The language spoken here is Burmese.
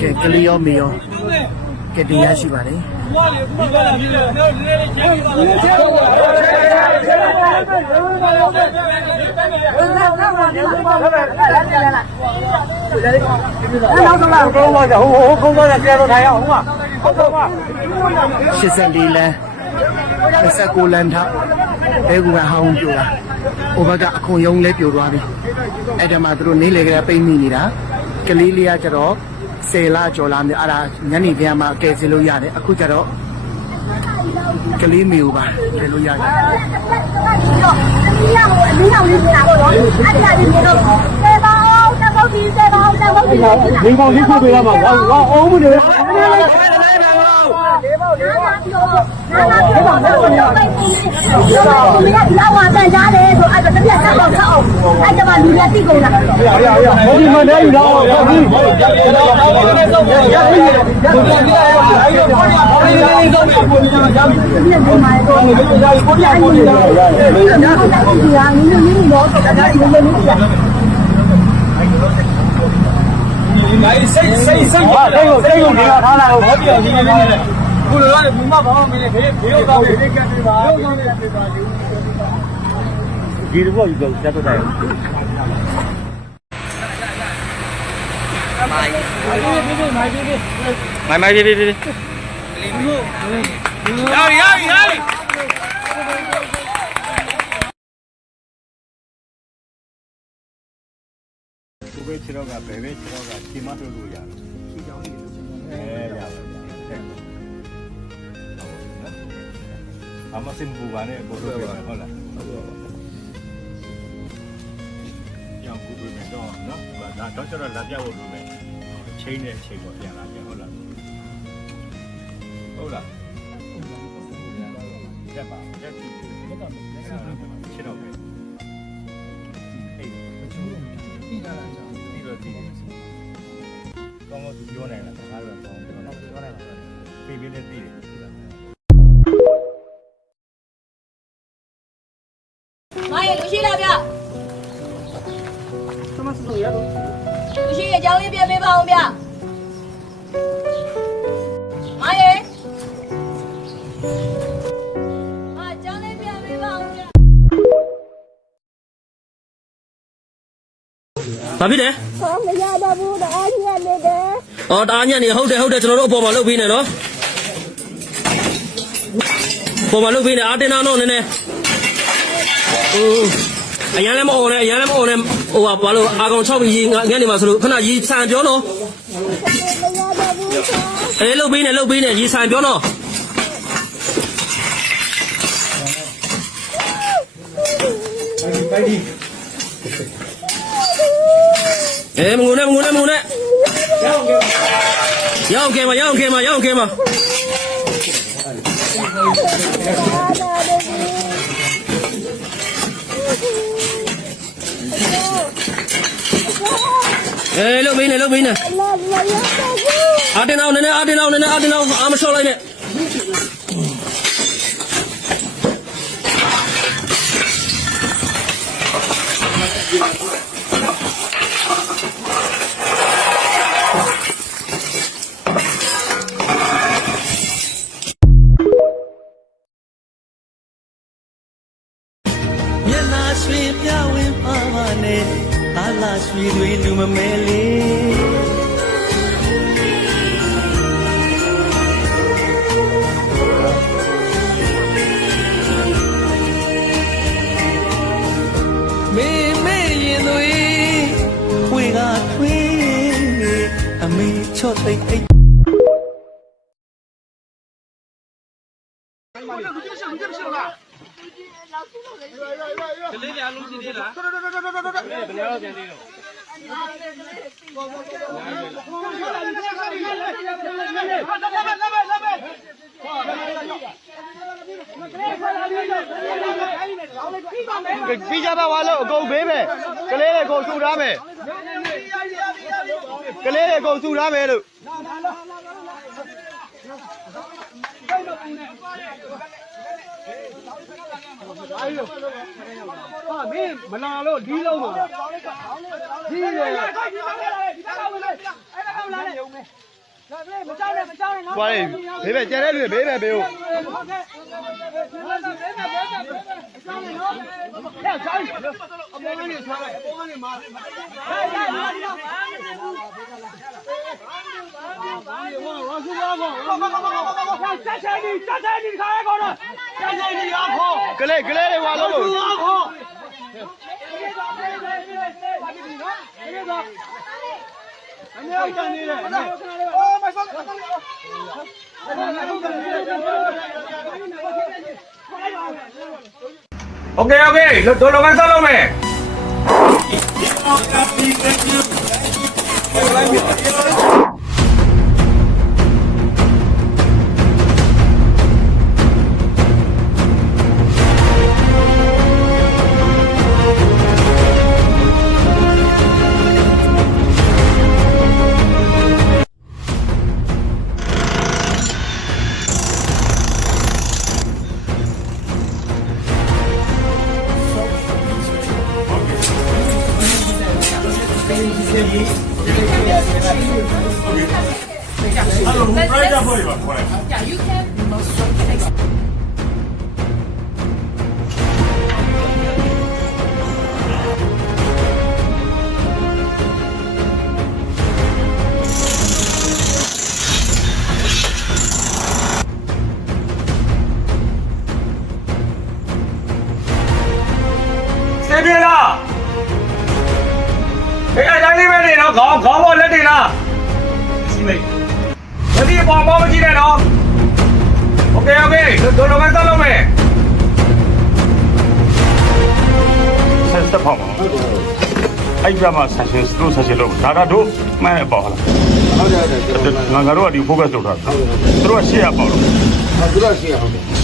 ကဲကလေးရောမေရောကဲတရားရှိပါလေ84လမ်း29လမ်းထောက်ဘဲကူကဟောင်းပြိုတာဟိုဘက်ကအခွန်ယုံလဲပြိုသွားပြီအဲ့ဒါမှသူတို့နေလေကပိတ်မိနေတာကလေးလေးကကျတော့10လကျော်လာမျိုးအဲ့ဒါညနေပြန်မှကဲစလို့ရတယ်အခုကျတော့ကလေးမျိုးပါကဲလို့ရတယ်ဒီကောင်ကြီးခုပေးရမှာငါအုံးမနေဘူး老王在家里说，哎，这边三包菜哦，哎，这把里面地沟了。我你们那有了，不能让你不骂朋友们的，没有道理。几多一个加多少？买，别。要。不会吃到个，白吃到个，起码都路呀。အမစင်ဘူပါနဲ့ကိုတို့ပဲဟုတ်လားကြောင်ကူပေးမယ်တော့နော်ဒါတော့ကျတော့လာပြဖို့လုပ်မယ်ချိန်နဲ့ချိန်ပေါ့ပြန်လာပြန်ဟုတ်လားရက်ပါရက်ပြီချက်တော့ပဲအေးပြီးတော့ကောင်းသူပြောနိုင်လားငါတို့ကောင်းပြောနိုင်လားပြီးနဲ့ပြီးတယ်妈耶，刘旭那边。什么事情呀？刘旭，奖励别没帮我们。妈耶。妈，奖励别没帮我们。ဘာဖြစ်လဲ ဟောမရပါဘူးတအားညံ့နေတယ် ။အော်တအားညံ့နေဟုတ်တယ်ကျွန်တော်တို့အပေါ်မှာလှုပ်ပြီးနေနော်။ပေါ်မှာလှုပ်ပြီးနေအားတင်းတော့နည်းနည်းအရန်လည်းမအောင်နဲ့ဟိုဟာဘာလို့အာကောင်6ပြီးရေငက်နေမှာဆိုလို့ခဏရေဆန်ပြောနော် မရပါဘူးဆရာ အေးလှုပ်ပြီးနေရေဆန်ပြောနော်အေးမငုံနဲ့ရအောင်ကဲမှာအေးလှုပ်ပြီးနေအားတင်းအောင်နည်းနည်းအားမလျှော့လိုက်နဲ့မျက်နှာရွှေပြဝင်ပါပါနဲ့အားလာရွှေတွေလူမမဲလေးမေရင်သွေးဝေကထွေးအမေချော့သိအိတ်ကလေးများလုံးရှိသေးလားဘယ်လိုပြန်သေးလို့ပြီးကြပါဝါလို့အကုန်ဘေးပဲကလေးတွေကိုစုထားမယ်လို့ မင်းမလာလို့ဒီလုံးမှာဒီလေ သွားလေဘေးပဲကျန်တဲ့လူတွေဘေးပဲဘေးကို ကလေးတွေဝါလို့โอเคတို့လုပ်ငန်းဆက်လုပ်မယ် စေပြေလားအဲ့အတိုင်းလေးပဲနေတော့ခေါင်းပေါ်လက်တင်လားစီမိတ်လက်ဒီပေါ်မကြည့်နဲ့နော်โอเคတို့လုပ်ငန်းဆက်လုပ်မယ် ဆက်စပ်ပါမှာအဲ့ကြမှာဆက်ရှင်တို့ဆက်ရှင်လို့ဒါတို့မှန်းရပါလားဟုတ်တယ်ငါတို့ကဒီ focus လုပ်တာသူတို့ကရှေ့ရပါလို့သူတို့ကရှေ့ရဟုတ်တယ်